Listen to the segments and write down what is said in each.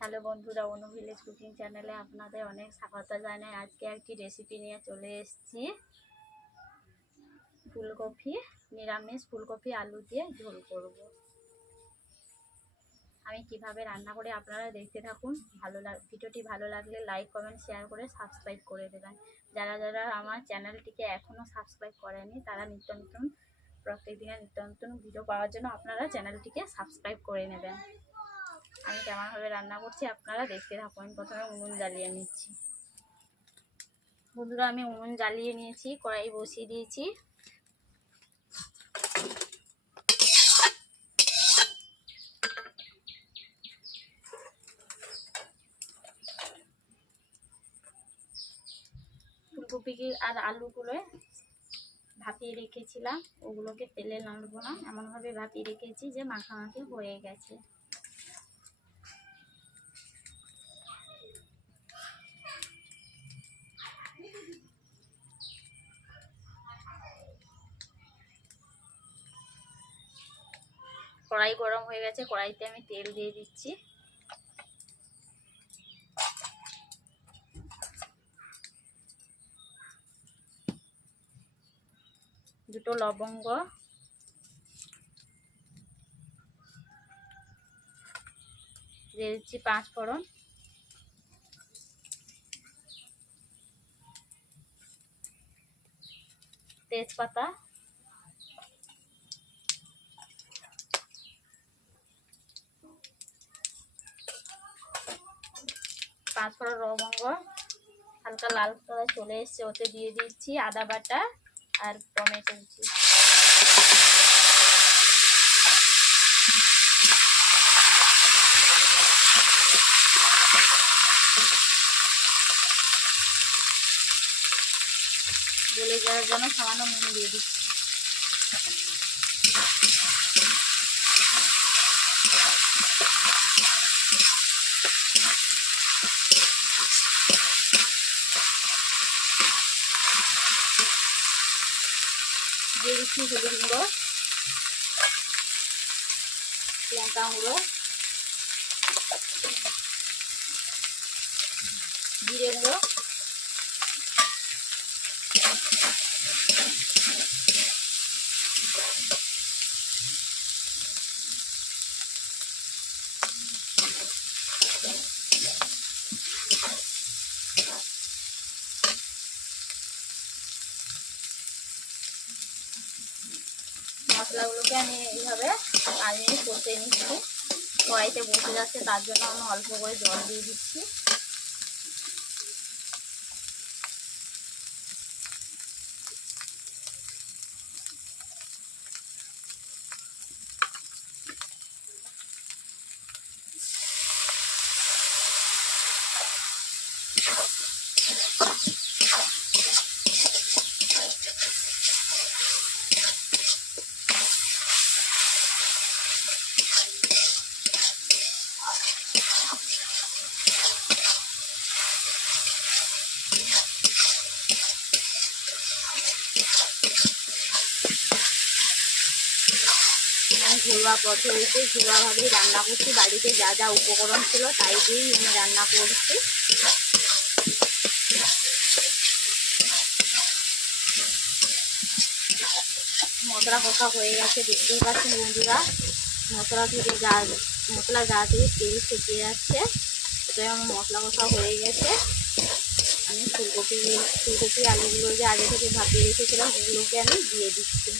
হ্যালো বন্ধুরা, অনু village cooking চ্যানেলে আপনাদের অনেক স্বাগত জানাই। আজকে একটি রেসিপি নিয়ে চলে এসেছি। ফুলকপি, নিরামিষ ফুলকপি আলু দিয়ে ঝোল করব। আমি কিভাবে রান্না করে আপনারা দেখতে থাকুন। ভিডিওটি ভালো লাগলে লাইক, কমেন্ট, শেয়ার করে সাবস্ক্রাইব করে দেবেন। যারা যারা আমার চ্যানেলটিকে এখনও সাবস্ক্রাইব করেনি তারা প্রত্যেকদিনের নিত্য নতুন ভিডিও পাওয়ার জন্য আপনারা চ্যানেলটিকে সাবস্ক্রাইব করে নেবেন। আমি কেমনভাবে রান্না করছি আপনারা দেখতে থাকুন। প্রথমে উনুন জ্বালিয়ে নিচ্ছি। বন্ধুরা, আমি উনুন জ্বালিয়ে নিয়েছি, কড়াই বসিয়ে দিয়েছি। ফুলকপি আর আলুগুলো ভাপিয়ে রেখেছিলাম, ওগুলোকে তেলে নাড়বো না, এমনভাবে ভাপিয়ে রেখেছি যে মাখামাখি হয়ে গেছে। কড়াই গরম হয়ে গেছে, কড়াইতে আমি তেল দিয়ে দিচ্ছি। দুটো লবঙ্গ, দিয়ে দিচ্ছি 5 ফোড়ন, তেজপাতা, লবঙ্গ হালকা লাল কালার চলে এসছে, ওতে দিয়ে দিচ্ছি আদা বাটা আর টমেটো কুচি। গলে যাওয়ার জন্য সামান্য নুন দিয়ে দিচ্ছি। দিয়ে দিচ্ছি হলুদ গুঁড়ো, লঙ্কা গুঁড়ো, জিরে গুঁড়ো, মশলাগুলোকে আমি এইভাবে 5 মিনিট কষে নিচ্ছি। কড়াইতে বসে যাচ্ছে, তার জন্য আমি অল্প করে জল দিয়ে দিচ্ছি। ঘরোয়া পদ্ধতিতে ঘরোয়াভাবেই রান্না করছি। বাড়িতে যা যা উপকরণ ছিল তাই দিয়েই আমি রান্না করছি। মশলা কষা হয়ে গেছে, দেখতেই পাচ্ছেন বন্ধুরা। মশলা যা থেকে তেল থেকে যাচ্ছে, ওটাই আমার মশলা কষা হয়ে গেছে। আমি ফুলকপি আলুগুলো যে আগে থেকে ভাপিয়ে রেখেছিলাম ওগুলোকে আমি দিয়ে দিচ্ছি।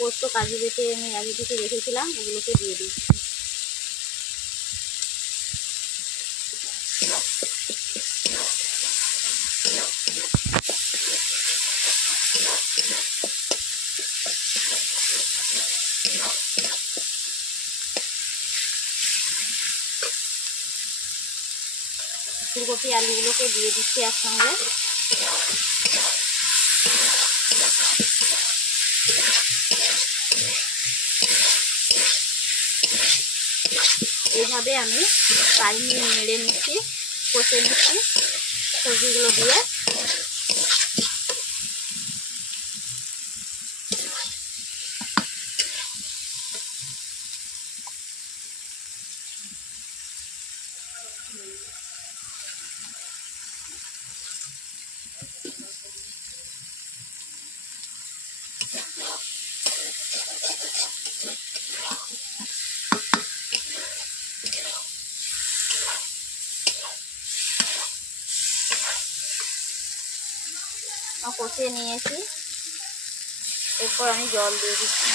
পোস্ত কাজু বেটে আমি আগে থেকে রেখেছিলাম, ওগুলোকে দিয়ে দিচ্ছি। ফুলকপি আলুগুলোকে দিয়ে দিচ্ছি একসঙ্গে। এইভাবে আমি 5 মিনিট নেড়ে নিচ্ছি, কষে নিচ্ছি সবজিগুলো দিয়ে। কষিয়ে নিয়েছি, এরপর আমি জল দিয়ে দিচ্ছি।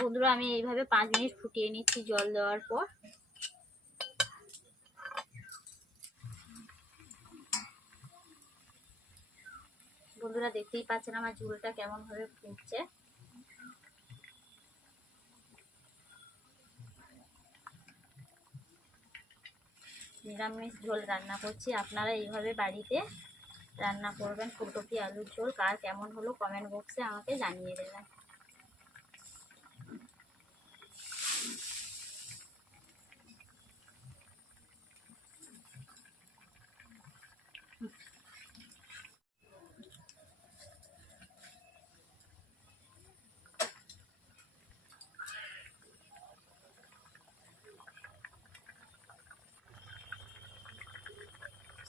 বন্ধুরা আমি এইভাবে 5 মিনিট ফুটিয়ে নিচ্ছি জল দেওয়ার পর। বন্ধুরা দেখতেই পাচ্ছেন আমার ঝোলটা কেমন ভাবে ফুটছে। নিরামিষ ঝোল রান্না করছি, আপনারা এইভাবে বাড়িতে রান্না করবেন ফুলকপি আলুর ঝোল। কার কেমন হলো কমেন্ট বক্সে আমাকে জানিয়ে দেবেন।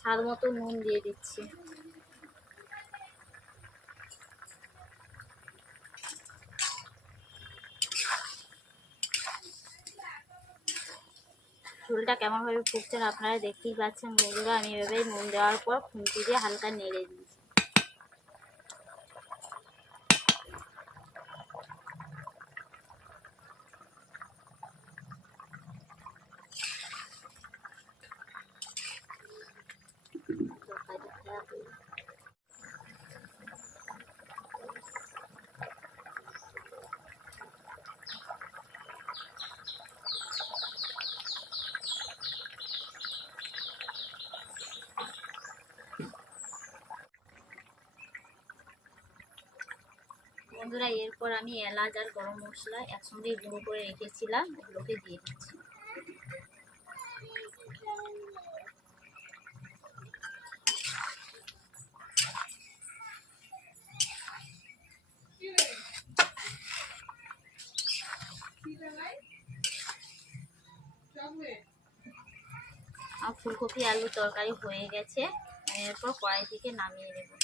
স্বাদ মতো নুন দিয়ে দিচ্ছি। ঝোলটা কেমন ভাবে ফুটছেন আপনারা দেখতেই পাচ্ছেন। বন্ধুরা আমি এভাবে নুন দেওয়ার পর খুন্তি দিয়ে হালকা নেড়ে দিই। বন্ধুরা এরপর আমি এলাচ আর গরম মশলা একসঙ্গে গুঁড়ো করে রেখেছিলাম, ওগুলোকে দিয়ে দিচ্ছি। আর ফুলকপি আলুর তরকারি হয়ে গেছে, এরপর কড়াই থেকে নামিয়ে দেবো।